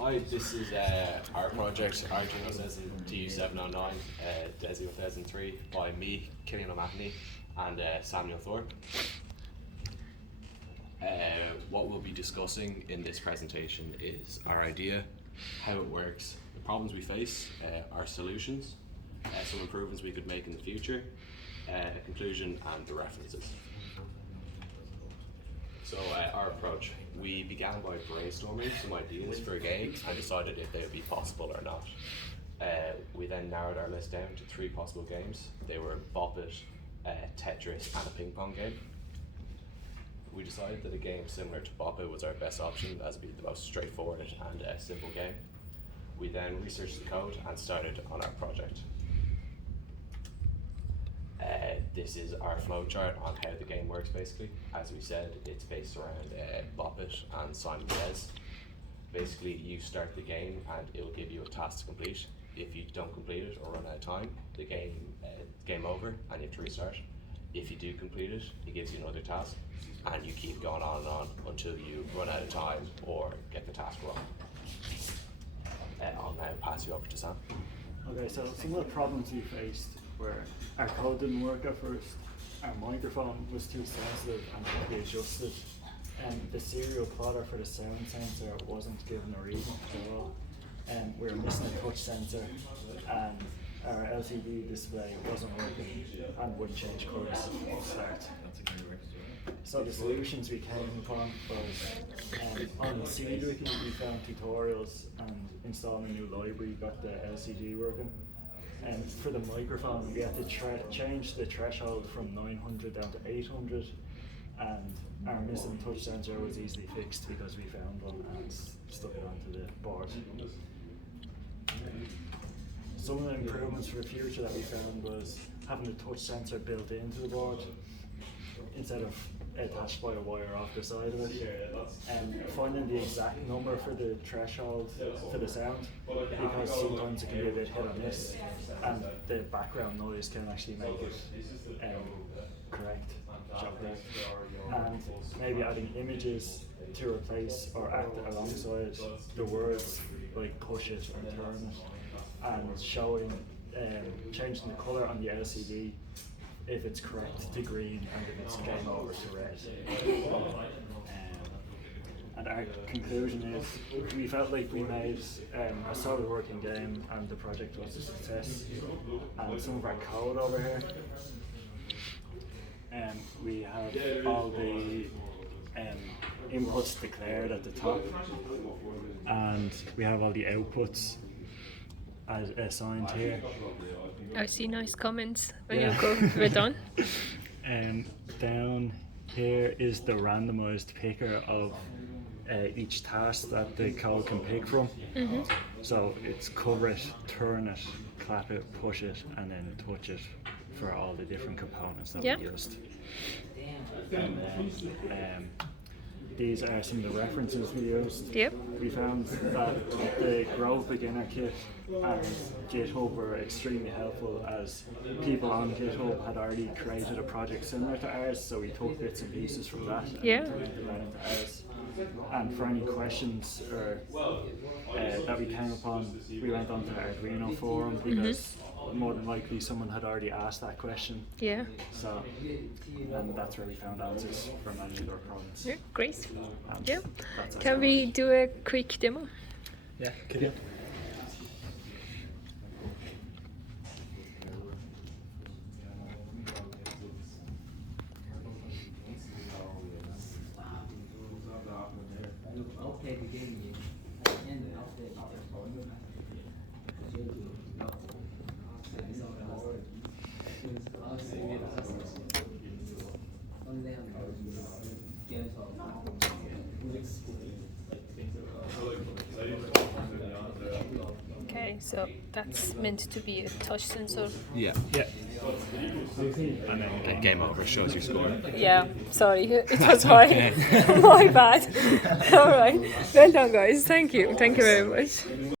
Hi, this is our project, Arduino says in TU709, DESI 2003, by me, Cillian and Samuel Thorpe. What we'll be discussing in this presentation is our idea, how it works, the problems we face, our solutions, some improvements we could make in the future, a conclusion, and the references. So our approach, we began by brainstorming some ideas for a game and decided if they would be possible or not. We then narrowed our list down to 3 possible games. They were Bop It, Tetris, and a ping pong game. We decided that a game similar to Bop It was our best option as it would be the most straightforward and simple game. We then researched the code and started on our project. This is our flowchart on how the game works basically. As we said, it's based around Bop It and Simon Says. Basically, you start the game and it will give you a task to complete. If you don't complete it or run out of time, the game over and you have to restart. If you do complete it, it gives you another task and you keep going on and on until you run out of time or get the task wrong. I'll now pass you over to Sam. Okay, so some of the problems we faced were our code didn't work at first, our microphone was too sensitive and had to be adjusted, and the serial plotter for the sound sensor wasn't given a reading at all, and we were missing a touch sensor, and our LCD display wasn't working and wouldn't change colours at the start. So the solutions we came upon was on Cdwiki we found tutorials and installing a new library got the LCD working. And for the microphone we had to change the threshold from 900 down to 800, and our missing touch sensor was easily fixed because we found one and stuck it onto the board. Some of the improvements for the future that we found was having the touch sensor built into the board instead of attached by a wire off the side of it, and finding the exact number for the threshold for the sound, because sometimes it can be a bit hit or miss and the background noise can actually make it correct, and maybe adding images to replace or act alongside the words like push it or turn it, and showing changing the colour on the LCD if it's correct to green and if it's game over to red. And our conclusion is we felt like we made a solid working game and the project was a success. And some of our code over here, we have all the inputs declared at the top, and we have all the outputs as assigned here. I see nice comments when you go we're done. Down here is the randomized picker of each task that the code can pick from. Mm-hmm. So it's cover it, turn it, clap it, push it, and then touch it for all the different components that we used. And then these are some of the references we used. Yep. We found that the Grove Beginner Kit and GitHub were extremely helpful, as people on GitHub had already created a project similar to ours, so we took bits and pieces from that and implemented that into ours. And for any questions or that we came upon, we went onto the Arduino forum because more than likely someone had already asked that question. Yeah. So, and that's where we found answers for many of our problems. Yeah, great. And Yeah. that's Can we do a quick demo? Yeah, could you? Okay, so that's meant to be a touch sensor. Yeah. Yeah. And then game over shows your score. Yeah, sorry, it was my my bad. All right, well done guys, thank you very much.